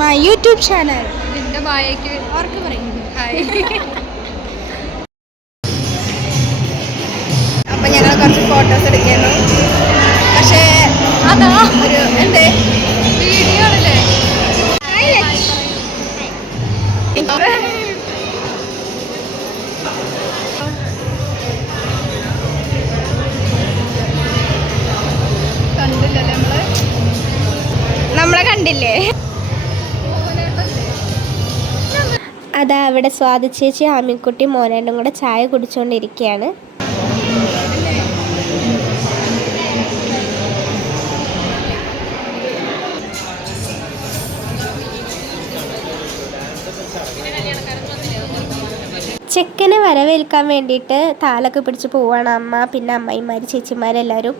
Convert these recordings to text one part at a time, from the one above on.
my YouTube channel. ഇതിന്റെ ബായക്ക് ഓർക്ക് പറയും ഹായ്. അപ്പം ഞങ്ങൾ കുറച്ച് ഫോട്ടോസ് എടുക്കുന്നു. പക്ഷേ അതാ ഒരു എന്തേ വീഡിയോ ആണല്ലേ. കണ്ടില്ലല്ലേ നമ്മളെ കണ്ടില്ലേ? അതാ അവിടെ സ്വാതി ചേച്ചി ആമിക്കുട്ടി മോനേണ്ടും കൂടെ ചായ കുടിച്ചുകൊണ്ടിരിക്കുകയാണ്. ചെക്കനെ വരവേൽക്കാൻ വേണ്ടിയിട്ട് താലൊക്കെ പിടിച്ച് പോവാണ് അമ്മ, പിന്നെ അമ്മായിമാർ, ചേച്ചിമാരെല്ലാവരും.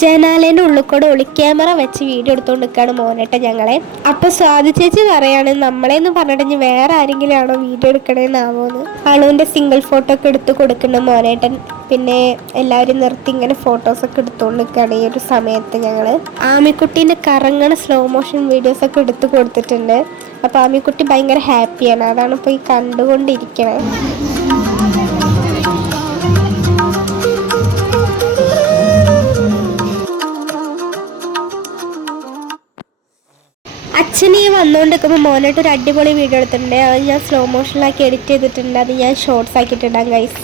ജനാലേൻ്റെ ഉള്ളിൽ കൂടെ ഒളിക്യാമറ വെച്ച് വീഡിയോ എടുത്തുകൊണ്ട് നിൽക്കുകയാണ് മോനേട്ട ഞങ്ങളെ. അപ്പോൾ സ്വാതി ചേച്ചി പറയാണ് നമ്മളെന്ന് പറഞ്ഞിട്ട് വേറെ ആരെങ്കിലും ആണോ വീഡിയോ എടുക്കണേന്നാവോന്ന്. അണുവിൻ്റെ സിംഗിൾ ഫോട്ടോ ഒക്കെ എടുത്ത് കൊടുക്കുന്ന മോനേട്ടൻ. പിന്നെ എല്ലാവരും നിർത്തി ഇങ്ങനെ ഫോട്ടോസൊക്കെ എടുത്തുകൊണ്ട് നിൽക്കുകയാണ് ഈ ഒരു സമയത്ത്. ഞങ്ങൾ ആമിക്കുട്ടീൻ്റെ കറങ്ങണ സ്ലോ മോഷൻ വീഡിയോസൊക്കെ എടുത്ത് കൊടുത്തിട്ടുണ്ട്. അപ്പോൾ ആമിക്കുട്ടി ഭയങ്കര ഹാപ്പിയാണ്. അതാണ് ഇപ്പോൾ ഈ കണ്ടുകൊണ്ടിരിക്കണത്. അച്ഛനീ വന്നുകൊണ്ടിരിക്കുമ്പോൾ മോനായിട്ട് ഒരു അടിപൊളി വീഡിയോ എടുത്തിട്ടുണ്ട്. അത് ഞാൻ സ്ലോ മോഷനിലാക്കി എഡിറ്റ് ചെയ്തിട്ടുണ്ട്. അത് ഞാൻ ഷോർട്സ് ആക്കിയിട്ടുണ്ടാകും ഗൈസ്.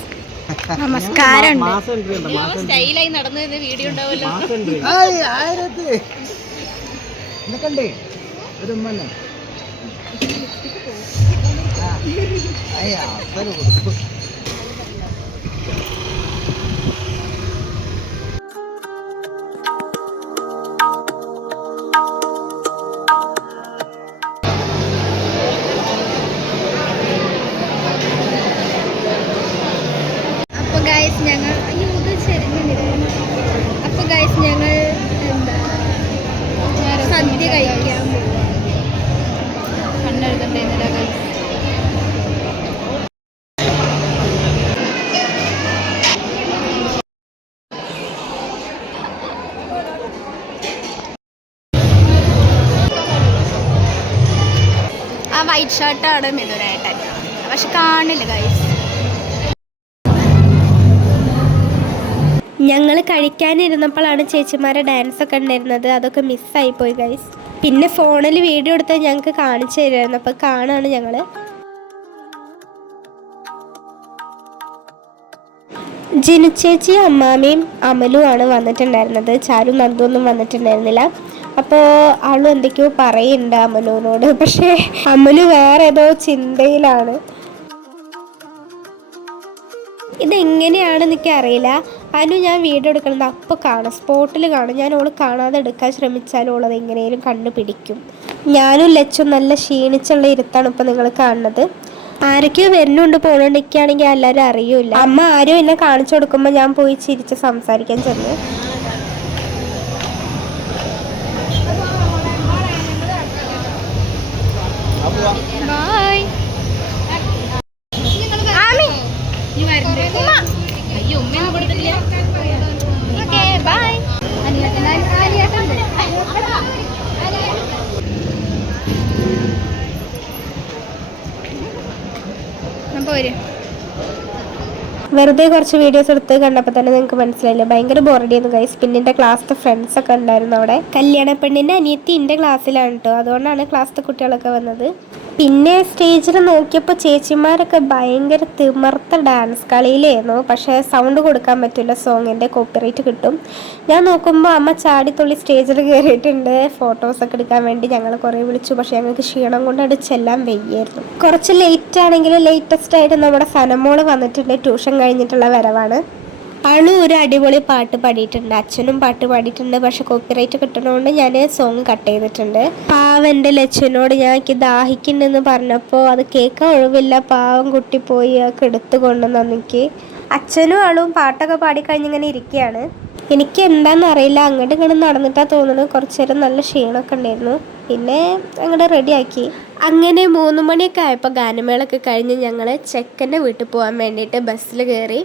നമസ്കാരം. സ്റ്റൈലായി നടന്നു വീഡിയോ ഉണ്ടാവുമല്ലോ. ഞങ്ങൾ അപ്പോൾ ഗൈസ് ഞങ്ങൾ എന്താ സദ്യ കഴിക്കാൻ കണ്ണെഴുതണ്ടേന്നില്ല ഗൈസ്. ആ വൈറ്റ് ഷർട്ടാണ് മിഥുനേട്ടൻ, പക്ഷെ കാണില്ല ഗൈസ്. ഞങ്ങൾ കഴിക്കാനിരുന്നപ്പോഴാണ് ചേച്ചിമാരെ ഡാൻസൊക്കെ ഉണ്ടായിരുന്നത്. അതൊക്കെ മിസ്സായിപ്പോയി ഗൈസ്. പിന്നെ ഫോണിൽ വീഡിയോ എടുത്താൽ ഞങ്ങൾക്ക് കാണിച്ചു തരുമായിരുന്നു. അപ്പോൾ കാണാണ് ഞങ്ങൾ. ജിനു ചേച്ചി, അമ്മാമയും അമലുമാണ് വന്നിട്ടുണ്ടായിരുന്നത്. ചാരു നന്ദൊന്നും വന്നിട്ടുണ്ടായിരുന്നില്ല. അപ്പോൾ അവളും എന്തൊക്കെയോ പറയുന്നുണ്ട് അമലുവിനോട്. പക്ഷേ അമലു വേറെ ഏതോ ചിന്തയിലാണ്. ഇതെങ്ങനെയാണെന്ന് എനിക്ക് അറിയില്ല. അനു ഞാൻ വീഡിയോ എടുക്കുന്നത് അപ്പോൾ കാണും, സ്പോട്ടിൽ കാണും. ഞാൻ ഓൾ കാണാതെ എടുക്കാൻ ശ്രമിച്ചാലും ഓളത് എങ്ങനെയും കണ്ടുപിടിക്കും. ഞാനും ലച്ചും നല്ല ക്ഷീണിച്ചുള്ള ഇരുത്താണ് ഇപ്പോൾ നിങ്ങൾ കാണുന്നത്. ആരൊക്കെയോ വരുന്നുണ്ട് പോകണമെന്നൊക്കെയാണെങ്കിൽ എല്ലാവരും അറിയില്ല. അമ്മ ആരും എന്നെ കാണിച്ചു കൊടുക്കുമ്പോൾ ഞാൻ പോയി ചിരിച്ച് സംസാരിക്കാൻ ചെന്നു. ബൈ. അയ്യോ ഉമ്മയൊന്നും കൊടുത്തില്ല. Okay bye. പോര്. വെറുതെ കുറച്ച് വീഡിയോസ് എടുത്ത് കണ്ടപ്പോൾ തന്നെ നിങ്ങൾക്ക് മനസ്സിലായില്ലേ, ഭയങ്കര ബോറടിയായിരുന്നു ഗൈസ്. പിന്നെ എൻ്റെ ക്ലാസ്സിലെ ഫ്രണ്ട്സൊക്കെ ഉണ്ടായിരുന്നു അവിടെ. കല്യാണ പെണ്ണിൻ്റെ അനിയത്തി എൻ്റെ ക്ലാസ്സിലാണ് കേട്ടോ, അതുകൊണ്ടാണ് ക്ലാസ്സിലെ കുട്ടികളൊക്കെ വന്നത്. പിന്നെ സ്റ്റേജിൽ നോക്കിയപ്പോൾ ചേച്ചിമാരൊക്കെ ഭയങ്കര തിമർത്ത ഡാൻസ് കളിയിലായിരുന്നു. പക്ഷേ സൗണ്ട് കൊടുക്കാൻ പറ്റില്ല, സോങ്ങിൻ്റെ കോപ്പിറൈറ്റ് കിട്ടും. ഞാൻ നോക്കുമ്പോൾ അമ്മ ചാടിത്തുള്ളി സ്റ്റേജിൽ കയറിയിട്ടുണ്ട് ഫോട്ടോസൊക്കെ എടുക്കാൻ വേണ്ടി. ഞങ്ങൾ കുറേ വിളിച്ചു, പക്ഷേ ഞങ്ങൾക്ക് ക്ഷീണം കൊണ്ട് അടിച്ചെല്ലാം വയ്യായിരുന്നു. കുറച്ച് ലേറ്റ് ആണെങ്കിലും ലേറ്റസ്റ്റ് ആയിട്ട് നമ്മുടെ സനമോള് വന്നിട്ടുണ്ട്. ട്യൂഷൻ കഴിഞ്ഞിട്ടുള്ള വരവാണ്. ആളും ഒരു അടിപൊളി പാട്ട് പാടിയിട്ടുണ്ട്, അച്ഛനും പാട്ട് പാടിയിട്ടുണ്ട്. പക്ഷെ കോപ്പിറൈറ്റ് കിട്ടുന്നതുകൊണ്ട് ഞാൻ സോങ് കട്ട് ചെയ്തിട്ടുണ്ട്. പാവൻ്റെ ലച്ചനോട് ഞാൻ എനിക്ക് ദാഹിക്കുന്നുണ്ടെന്ന് പറഞ്ഞപ്പോൾ അത് കേൾക്കാൻ ഒഴിവില്ല, പാവം കുട്ടി പോയി എടുത്തു കൊണ്ടുവന്നു. എനിക്ക് അച്ഛനും ആളും പാട്ടൊക്കെ പാടിക്കഴിഞ്ഞിങ്ങനെ ഇരിക്കുകയാണ്. എനിക്ക് എന്താണെന്ന് അറിയില്ല, അങ്ങോട്ട് ഇങ്ങോട്ട് നടന്നിട്ടാണ് തോന്നുന്നത്. കുറച്ച് നേരം നല്ല ക്ഷീണമൊക്കെ ഉണ്ടായിരുന്നു, പിന്നെ അങ്ങോട്ട് റെഡിയാക്കി. അങ്ങനെ 3 മണിയൊക്കെ ആയപ്പോൾ ഗാനമേളൊക്കെ കഴിഞ്ഞ് ഞങ്ങൾ ചെക്കൻ്റെ വീട്ടിൽ പോകാൻ വേണ്ടിയിട്ട് ബസ്സിൽ കയറി.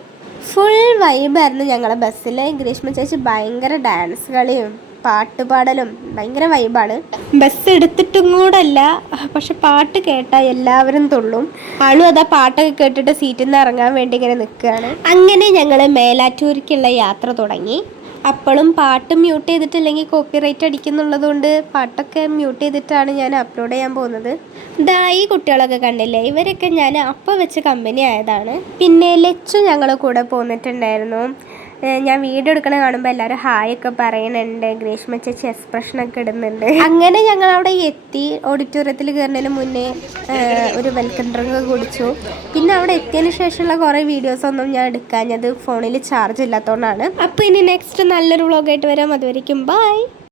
ഫുൾ വൈബായിരുന്നു ഞങ്ങളെ ബസ്സിൽ. ഗ്രീഷ്മ ചേച്ചി ഭയങ്കര ഡാൻസ് കളിയും പാട്ടുപാടലും ഭയങ്കര വൈബാണ്. ബസ് എടുത്തിട്ടും കൂടല്ല, പക്ഷെ പാട്ട് കേട്ടാൽ എല്ലാവരും തുള്ളും. ആളും അതാ പാട്ടൊക്കെ കേട്ടിട്ട് സീറ്റിൽ നിന്ന് ഇറങ്ങാൻ വേണ്ടി ഇങ്ങനെ നിൽക്കുകയാണ്. അങ്ങനെ ഞങ്ങൾ മേലാറ്റൂരിക്കുള്ള യാത്ര തുടങ്ങി. അപ്പോഴും പാട്ട് മ്യൂട്ട് ചെയ്തിട്ടില്ലെങ്കിൽ കോപ്പിറൈറ്റ് അടിക്കുന്നുള്ളത് കൊണ്ട് പാട്ടൊക്കെ മ്യൂട്ട് ചെയ്തിട്ടാണ് ഞാൻ അപ്ലോഡ് ചെയ്യാൻ പോകുന്നത്. ഈ കുട്ടികളൊക്കെ കണ്ടില്ലേ, ഇവരൊക്കെ ഞാൻ അപ്പം വെച്ച് കമ്പനി ആയതാണ്. പിന്നെ ലച്ചു ഞങ്ങൾ കൂടെ പോന്നിട്ടുണ്ടായിരുന്നു. ഞാൻ വീഡിയോ എടുക്കണ കാണുമ്പോൾ എല്ലാവരും ഹായ് ഒക്കെ പറയുന്നുണ്ട്, ഗ്രീഷ്മ ചേച്ചി എക്സ്പ്രഷനൊക്കെ ഇടുന്നുണ്ട്. അങ്ങനെ ഞങ്ങൾ അവിടെ എത്തി. ഓഡിറ്റോറിയത്തിൽ കയറുന്നതിന് മുന്നേ ഒരു വെൽക്കം ഡ്രിങ്ക് കുടിച്ചു. പിന്നെ അവിടെ എത്തിയതിന് ശേഷമുള്ള കുറേ വീഡിയോസൊന്നും ഞാൻ എടുക്കാഞ്ഞത് ഫോണിൽ ചാർജ് ഇല്ലാത്തതുകൊണ്ടാണ്. അപ്പോൾ ഇനി നെക്സ്റ്റ് നല്ലൊരു വ്ളോഗായിട്ട് വരാം. അതുവരെയ്ക്കും ബൈ.